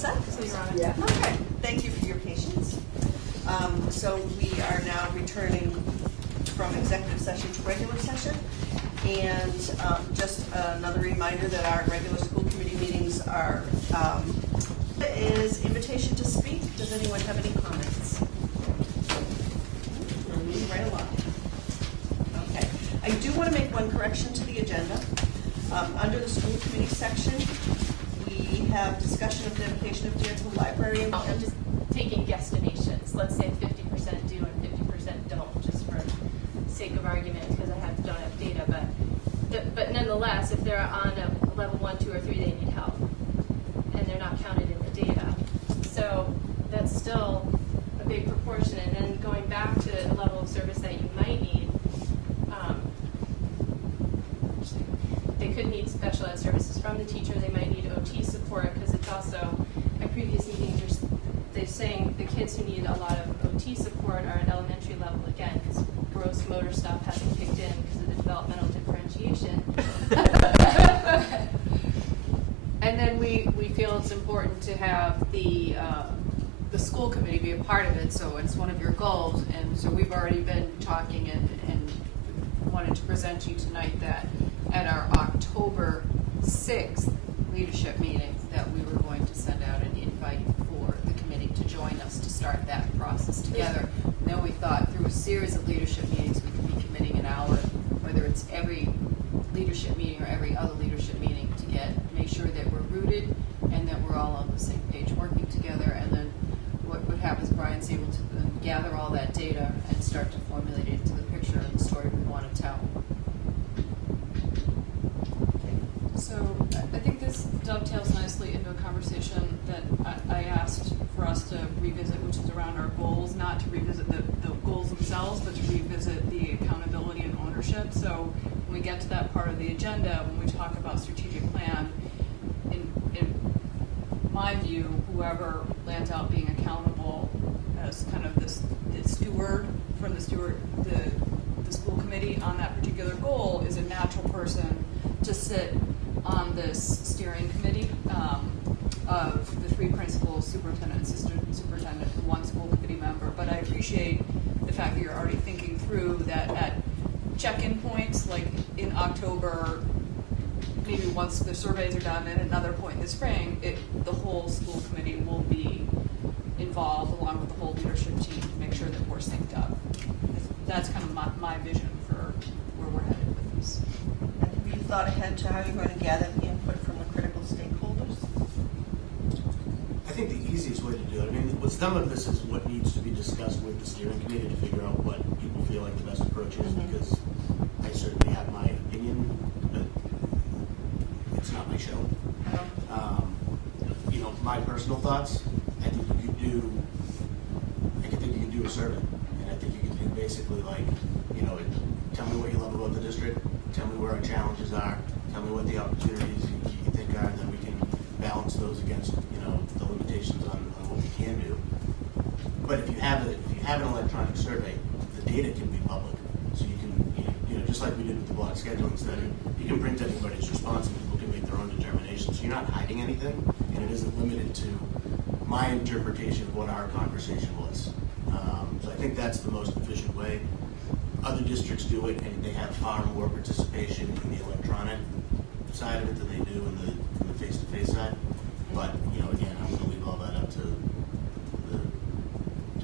set? So you're on it. Yeah. Okay. Thank you for your patience. So we are now returning from executive session to regular session. And just another reminder that our regular school committee meetings are is invitation to speak. Does anyone have any comments? We're moving right along. Okay. I do want to make one correction to the agenda. Under the school committee section, we have discussion of dedication of deer to the library. I'm just taking guesstimations. Let's say 50% do and 50% don't, just for sake of argument, because don't have data. But nonetheless, if they're on a level 1, 2, or 3, they need help, and they're not counted in the data. So that's still a big proportion. And then going back to the level of service that you might need, they could need special ed services from the teacher. They might need OT support, because it's also, at previous meetings, they're saying the kids who need a lot of OT support are at elementary level again, because gross motor stuff hasn't kicked in because of the developmental differentiation. And then we feel it's important to have the school committee be a part of it, so it's one of your goals. And so we've already been talking and wanted to present to you tonight that at our October 6th leadership meeting that we were going to send out an invite for the committee to join us to start that process together. And then we thought through a series of leadership meetings we could be committing an hour, whether it's every leadership meeting or every other leadership meeting, to make sure that we're rooted and that we're all on the same page working together. And then what would happen is Brian's able to gather all that data and start to formulate it into the picture and the story we want to tell. So I think this dovetails nicely into a conversation that I asked for us to revisit, which is around our goals, not to revisit the goals themselves, but to revisit the accountability and ownership. So when we get to that part of the agenda, when we talk about strategic plan, in my view, whoever lands out being accountable as kind of the steward from the school committee on that particular goal is a natural person to sit on this steering committee of the 3 principals, superintendent, assistant superintendent, and 1 school committee member. But I appreciate the fact that you're already thinking through that at check-in points, like in October, maybe once the surveys are done, and another point in the spring, the whole school committee will be involved along with the whole leadership team to make sure that we're synced up. That's kind of my vision for where we're headed with this. Have you thought ahead to how you're going to gather the input from the critical stakeholders? I think the easiest way to do it, I mean, with some of this is what needs to be discussed with the steering committee to figure out what people feel like the best approach is, because I certainly have my opinion, but it's not my show. My personal thoughts, I think you could do a survey, and I think you could do basically like, tell me what you love about the district, tell me where our challenges are, tell me what the opportunities you think are, and then we can balance those against, the limitations on what we can do. But if you have an electronic survey, the data can be public, so you can, just like we did with the block scheduling study, you can print anybody's response and people can make their own determinations. So you're not hiding anything, and it isn't limited to my interpretation of what our conversation was. So I think that's the most efficient way. Other districts do it, and they have far more participation in the electronic side of it than they do in the face-to-face side. But again, I'm going to leave all that up to the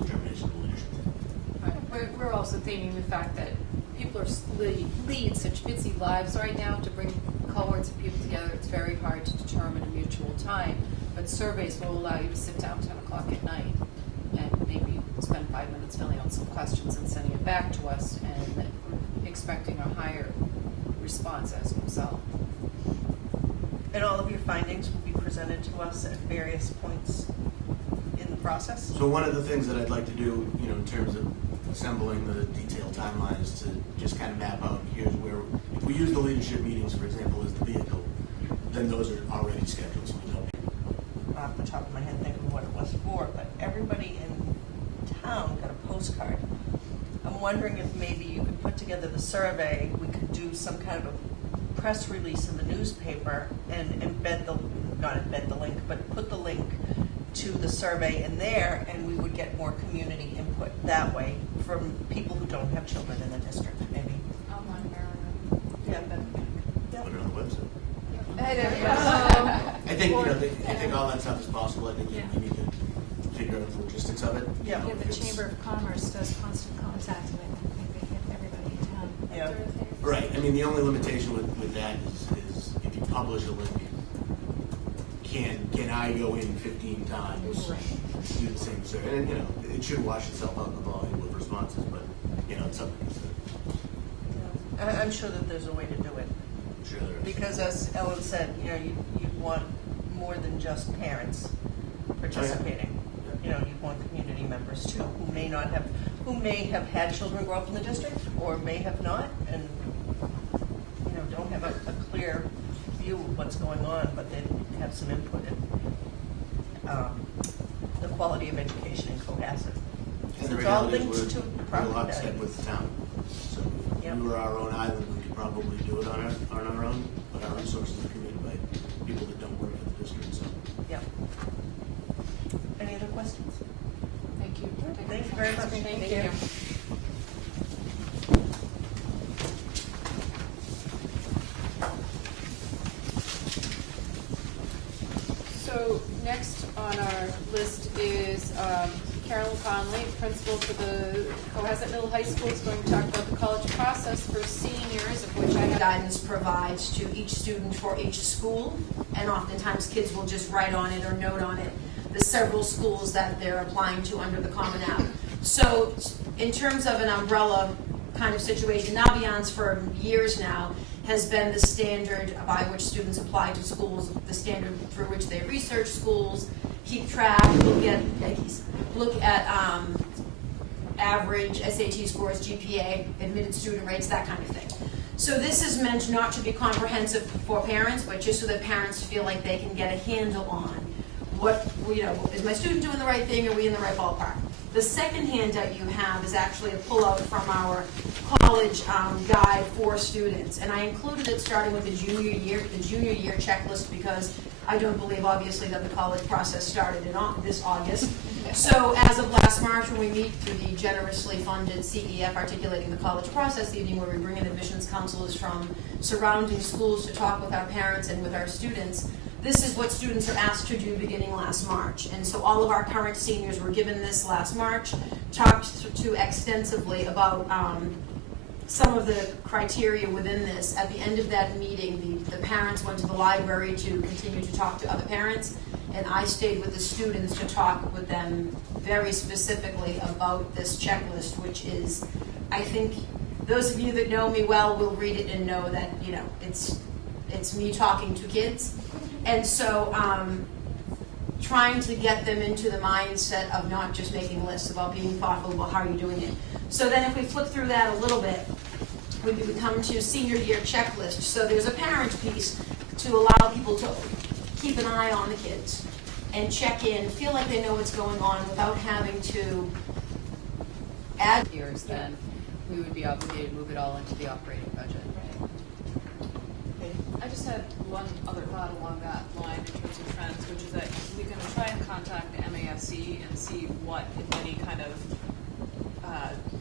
determination of the leadership team. We're also thinking the fact that people are lead such busy lives right now. To bring cohorts of people together, it's very hard to determine a mutual time. But surveys will allow you to sit down 10 o'clock at night and maybe spend 5 minutes filling out some questions and sending it back to us, and expecting a higher response as a result. And all of your findings will be presented to us at various points in the process? So one of the things that I'd like to do, in terms of assembling the detailed timeline, is to just kind of map out, here's where, if we use the leadership meetings, for example, as the vehicle, then those are already scheduled, so we know. Off the top of my head, thinking what it was for, but everybody in town got a postcard. I'm wondering if maybe you could put together the survey, we could do some kind of a press release in the newspaper and not embed the link, but put the link to the survey in there, and we would get more community input that way from people who don't have children in the district, maybe. Online America. Yeah. Put it on the website. Oh. I think, I think all that stuff is possible. I think you need to figure out the logistics of it. Yeah. Yeah, the Chamber of Commerce does constant contact, and I think they hit everybody in town. Yeah. Right, I mean, the only limitation with that is if you publish a link, can I go in 15 times, do the same survey? And, it should wash itself out in the volume of responses, but, it's something to consider. I'm sure that there's a way to do it. Sure there is. Because as Ellen said, you want more than just parents participating. You want community members too, who may have had children grow up in the district, or may have not, and, don't have a clear view of what's going on, but they have some input in the quality of education in Cohasset. And the It's all reality linked is to we're property lockstep value. with the town. So if we were our own island, we could probably do it on our own, but our resources are committed by people that don't work for the district, so. Yeah. Any other questions? Thank you. Thank you very much. Thank you. So next on our list is Carolyn Conley, principal for the Cohasset Middle High School, is going to talk about the college process for seniors, of which I have. Guidance provides to each student for each school, and oftentimes kids will just write on it or note on it the several schools that they're applying to under the Common App. So in terms of an umbrella kind of situation, Naviance for years now has been the standard by which students apply to schools, the standard through which they research schools, keep track, look at average SAT scores, GPA, admitted student rates, that kind of thing. So this is meant not to be comprehensive for parents, but just so that parents feel like they can get a handle on what, is my student doing the right thing? Are we in the right ballpark? The second handout you have is actually a pullout from our college guide for students. And I included it starting with the junior year checklist, because I don't believe, obviously, that the college process started in this August. So as of last March, when we meet through the generously funded CEF Articulating the College Process evening, where we bring in admissions counselors from surrounding schools to talk with our parents and with our students, this is what students are asked to do beginning last March. And so all of our current seniors were given this last March, talked to extensively about some of the criteria within this. At the end of that meeting, the parents went to the library to continue to talk to other parents, and I stayed with the students to talk with them very specifically about this checklist, which is, I think, those of you that know me well will read it and know that, it's me talking to kids. And so trying to get them into the mindset of not just making lists, about being thoughtful about how you're doing it. So then if we flip through that a little bit, we come to senior year checklist. So there's a parent piece to allow people to keep an eye on the kids and check in, feel like they know what's going on without having to add. Years, then we would be obligated to move it all into the operating budget. I just had one other thought along that line in terms of trends, which is that we can try and contact the MASC and see what, if any, kind of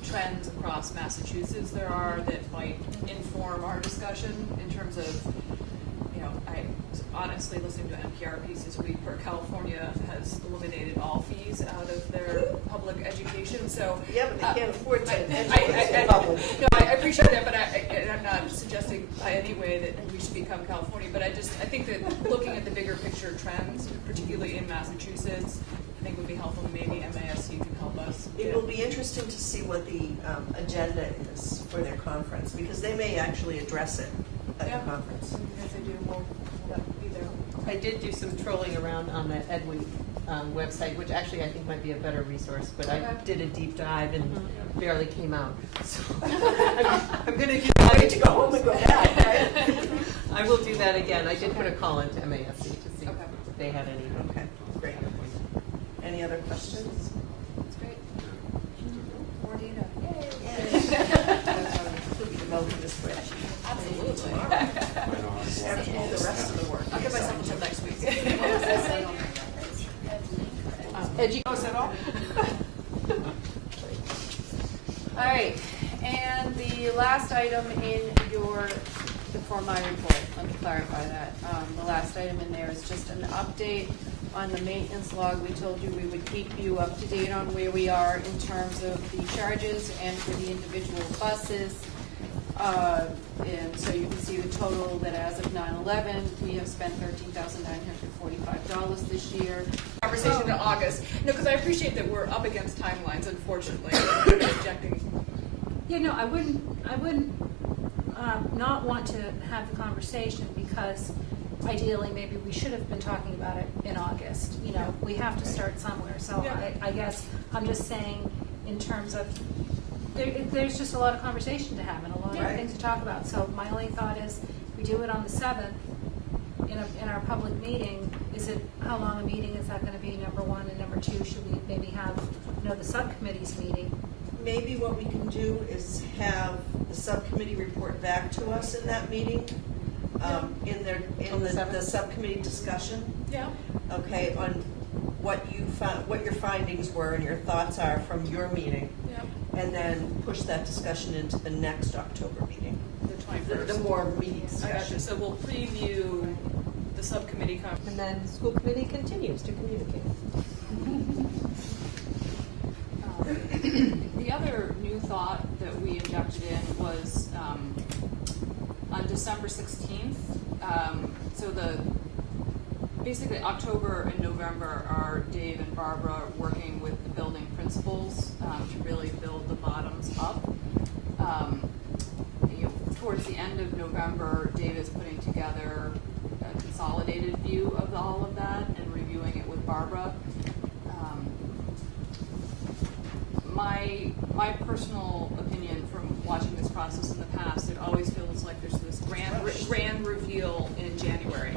trends across Massachusetts there are that might inform our discussion in terms of, I was honestly listening to an NPR piece this week where California has eliminated all fees out of their public education, so. Yeah, but they can't afford to. No, I appreciate that, but I'm not suggesting by any way that we should become California, but I think that looking at the bigger picture trends, particularly in Massachusetts, I think would be helpful. Maybe MASC can help us. It will be interesting to see what the agenda is for their conference, because they may actually address it at the conference. If they do, we'll be there. I did do some trolling around on the Edwin website, which actually I think might be a better resource, but I did a deep dive and barely came out. So I'm going to do that. Way to go home and go back, right? I will do that again. I did put a call into MASC to see if they had any. Okay, great. Any other questions? That's great. More data. We'll be developing this spreadsheet. Absolutely. After all the rest of the work. I'll give myself until next week. What was the site? All right, and the last item in your, before my report, let me clarify that. The last item in there is just an update on the maintenance log. We told you we would keep you up to date on where we are in terms of the charges and for the individual buses. And so you can see the total that as of 9/11, we have spent $13,945 this year. Conversation in August. No, because I appreciate that we're up against timelines, unfortunately. We're objecting. Yeah, no, I wouldn't not want to have the conversation because ideally maybe we should have been talking about it in August. You know, we have to start somewhere. So Yeah. I guess I'm just saying in terms of there's just a lot of conversation to have and a lot Right. of things to talk about. So my only thought is we do it on the 7th in our public meeting. Is it, how long a meeting is that going to be, number one? And number two, should we maybe have, the subcommittee's meeting? Maybe what we can do is have the subcommittee report back to us in that meeting, in On the the 7th? subcommittee discussion, Yeah. okay, on what you found, what your findings were and your thoughts are from your meeting, Yeah. and then push that discussion into the next October meeting. The 21st. The more meaty I discussion. gotcha. So we'll preview the subcommittee conference. And then the school committee continues to communicate. The other new thought that we injected in was on December 16th. So basically October and November are Dave and Barbara working with the building principals to really build the bottoms up. Towards the end of November, Dave is putting together a consolidated view of all of that and reviewing it with Barbara. My personal opinion from watching this process in the past, it always feels like there's this grand reveal in January.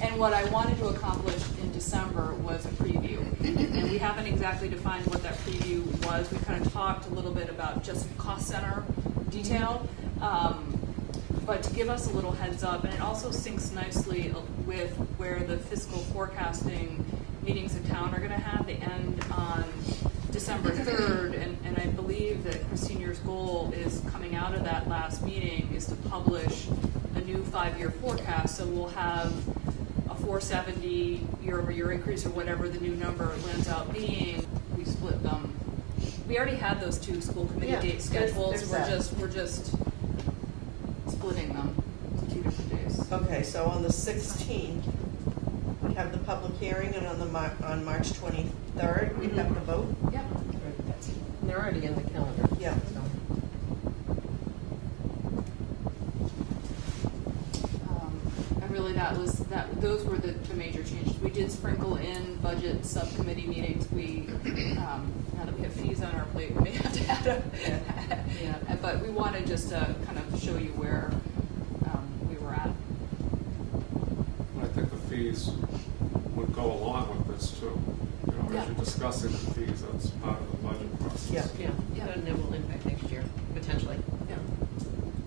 And what I wanted to accomplish in December was a preview. And we haven't exactly defined what that preview was. We kind of talked a little bit about just cost center detail. But to give us a little heads up, and it also syncs nicely with where the fiscal forecasting meetings in town are going to have. They end on December 3rd, and I believe that Christine, your goal is coming out of that last meeting is to publish a new 5-year forecast. So we'll have a 470 year-over-year increase, or whatever the new number lands out being. We split them. We already had those two school committee date schedules. We're just splitting them to 2 different days. Okay, so on the 16th, we have the public hearing, and on March 23rd, we have the vote. Yep. And they're already in the calendar. Yeah. So. And really those were the major changes. We did sprinkle in budget subcommittee meetings. We, now that we have fees on our plate, we may have to add up. Yeah. But we wanted just to kind of show you where we were at. I think the fees would go along with this too. As you're discussing the fees, that's part of the budget process. Yeah. Yeah, and it will impact next year, potentially. Yeah.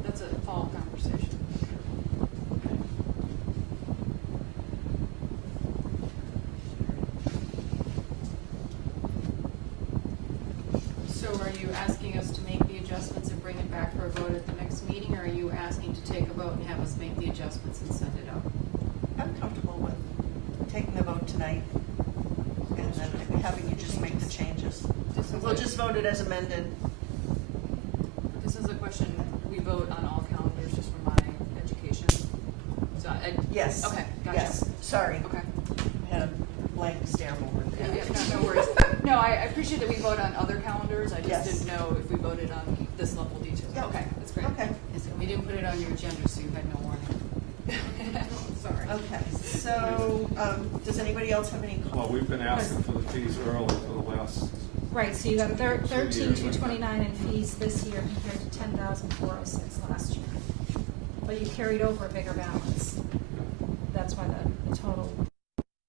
That's a fall conversation. So are you asking us to make the adjustments and bring it back for a vote at the next meeting, or are you asking to take a vote and have us make the adjustments and send it out? I'm comfortable with taking the vote tonight, and then having you just make the changes. We'll just vote it as amended. This is a question we vote on all calendars, just from my education. So Yes. Okay, gotcha. Yes, sorry. Okay. I had a blank stare moment there. Yeah, no worries. No, I appreciate that we vote on other calendars. I just Yes. didn't know if we voted on this level of detail. Yeah. Okay, that's great. Okay, Yes, we didn't put it on your agenda, so you had no warning. Sorry. okay, so, does anybody else have any Well, we've been asking for the fees early for the last, Right, so you got 2 years. 13,229 in fees this year compared to 10,406 last year. But you carried over a bigger balance. That's why the total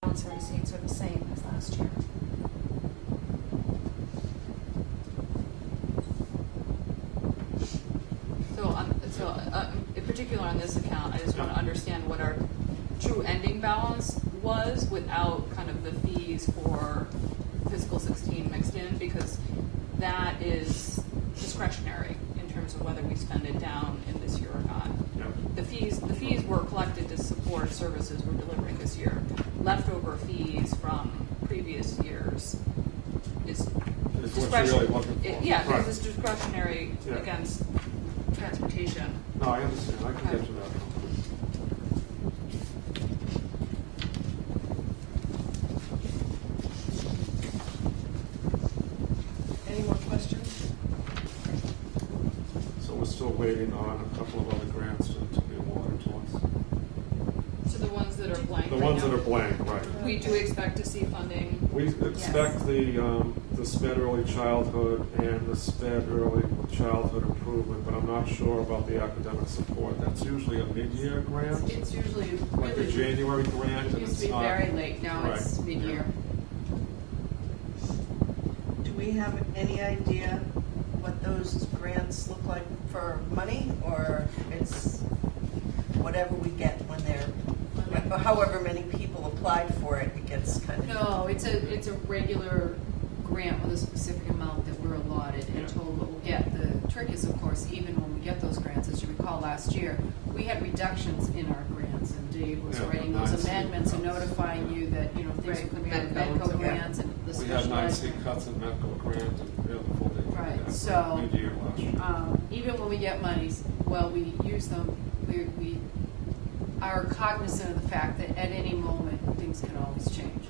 balance of receipts are the same as last year. So in particular on this account, I just want to understand what our true ending balance was without kind of the fees for from previous years is Is what you're discretion. really looking for. Yeah, Right. because it's discretionary Yeah. against transportation. No, I understand, I can get to that. Any more questions? So we're still waiting on a couple of other grants to be awarded to us. So the ones that are blank The right ones now, that are blank, right. we do expect to see funding. We expect the SPED Early Childhood and the SPED Early Childhood Improvement, but I'm not sure about the academic support. That's usually a mid-year grant, It's usually like a really, January grant, it and used it's to be not. very late, now it's Right. mid-year. Do we have any idea what those grants look like for money, or it's whatever we get when they're, however many people applied for it, it gets kind of. No, it's a regular grant with a specific amount that we're allotted and told what we'll get. The trick is, of course, even when we get those grants, as you recall last year, we had reductions in our grants, and Dave was Yeah, writing the those 9C amendments and cuts. notifying you that, you know, things Right, were coming out of Medco, Medco yeah. grants and the We had special 9C ed. cuts in medical grant, and we had the full day. for Right, that so, Mid-year last year. Even when we get monies, while we use them, we are cognizant of the fact that at any moment, things can always change.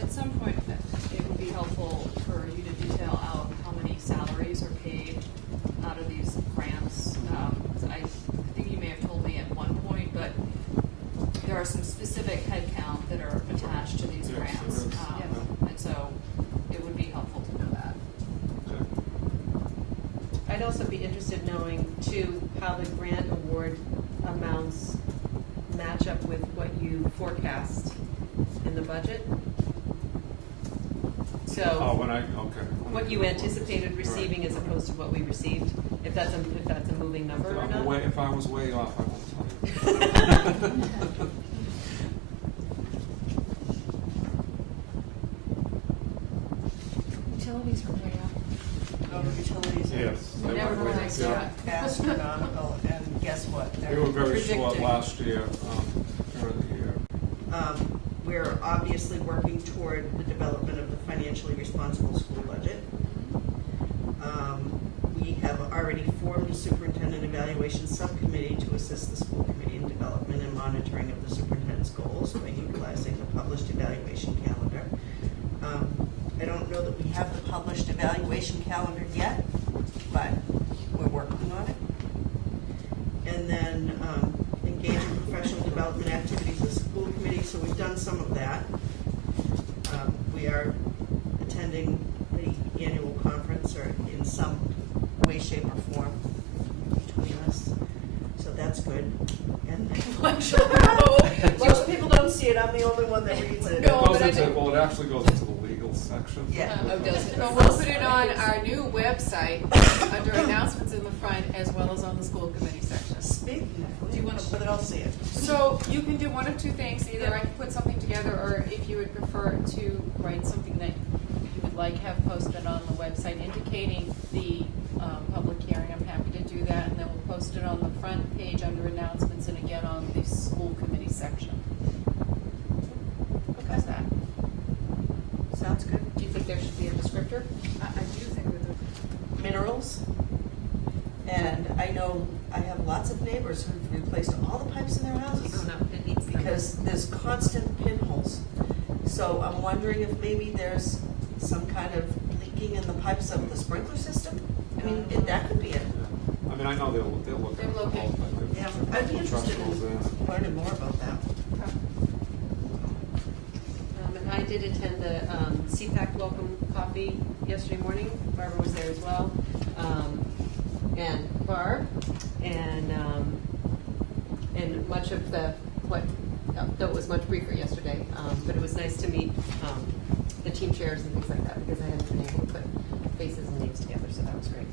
At some point, it would be helpful for you to detail out how many salaries are paid out of these grants. 'Cause I think you may have told me at one point, but there are some specific headcount that are attached to these Yes, grants. there is. And so it would be helpful to know that. Okay. I'd also be interested in knowing too, how the grant award amounts match up with what you forecast in the budget. Oh, So, okay. what you anticipated receiving as opposed to what we received, if that's a moving number or not? If I was way off, I won't tell you. Utilities were way up. Oh, utilities. Yes. they Never were- mind, yeah. Astronomical, and guess what? We were very short predicting. last year, during the year. We're obviously working toward the development of the financially responsible school budget. We have already formed a superintendent evaluation subcommittee to assist the school committee in development and monitoring of the superintendent's goals by utilizing the published evaluation calendar. I don't know that we have the published evaluation calendar yet, but we're working on it. And then engage in professional development activities with the school committee, so we've done some of that. We are attending the annual conference, or in some way, shape, or form between us, so that's good. And most people don't see it, I'm the only one that reads it. No, It goes but I into, think- well, it actually goes into the legal section. Yeah. Oh, does it? But we'll put it on our new website under announcements in the front as well as on the school committee section. Speaking of, Do you wanna- but I'll see it. So you can do one of two things, either I can put something together, or if you would prefer to write something that you would like have posted on the website indicating the public hearing, I'm happy to do that, and then we'll post it on the front page under announcements and again on the school committee section. How's that? Sounds good. Do you think there should be a descriptor? I do think that Minerals. And I know I have lots of neighbors who've replaced all the pipes in their houses. Oh, no, it needs them. Because there's constant pinholes. So I'm wondering if maybe there's some kind of leaking in the pipes of the sprinkler system? I mean, that could be it. Yeah. I mean, I know they'll look They're at the looking. whole thing. Yeah, I'd be interested Professionals in learning more about that. And I did attend the CPAC welcome coffee yesterday morning. Barbara was there as well. And Barb, and much of though it was much briefer yesterday, but it was nice to meet the team chairs and things like that, because I hadn't been able to put faces and names together, so that was great.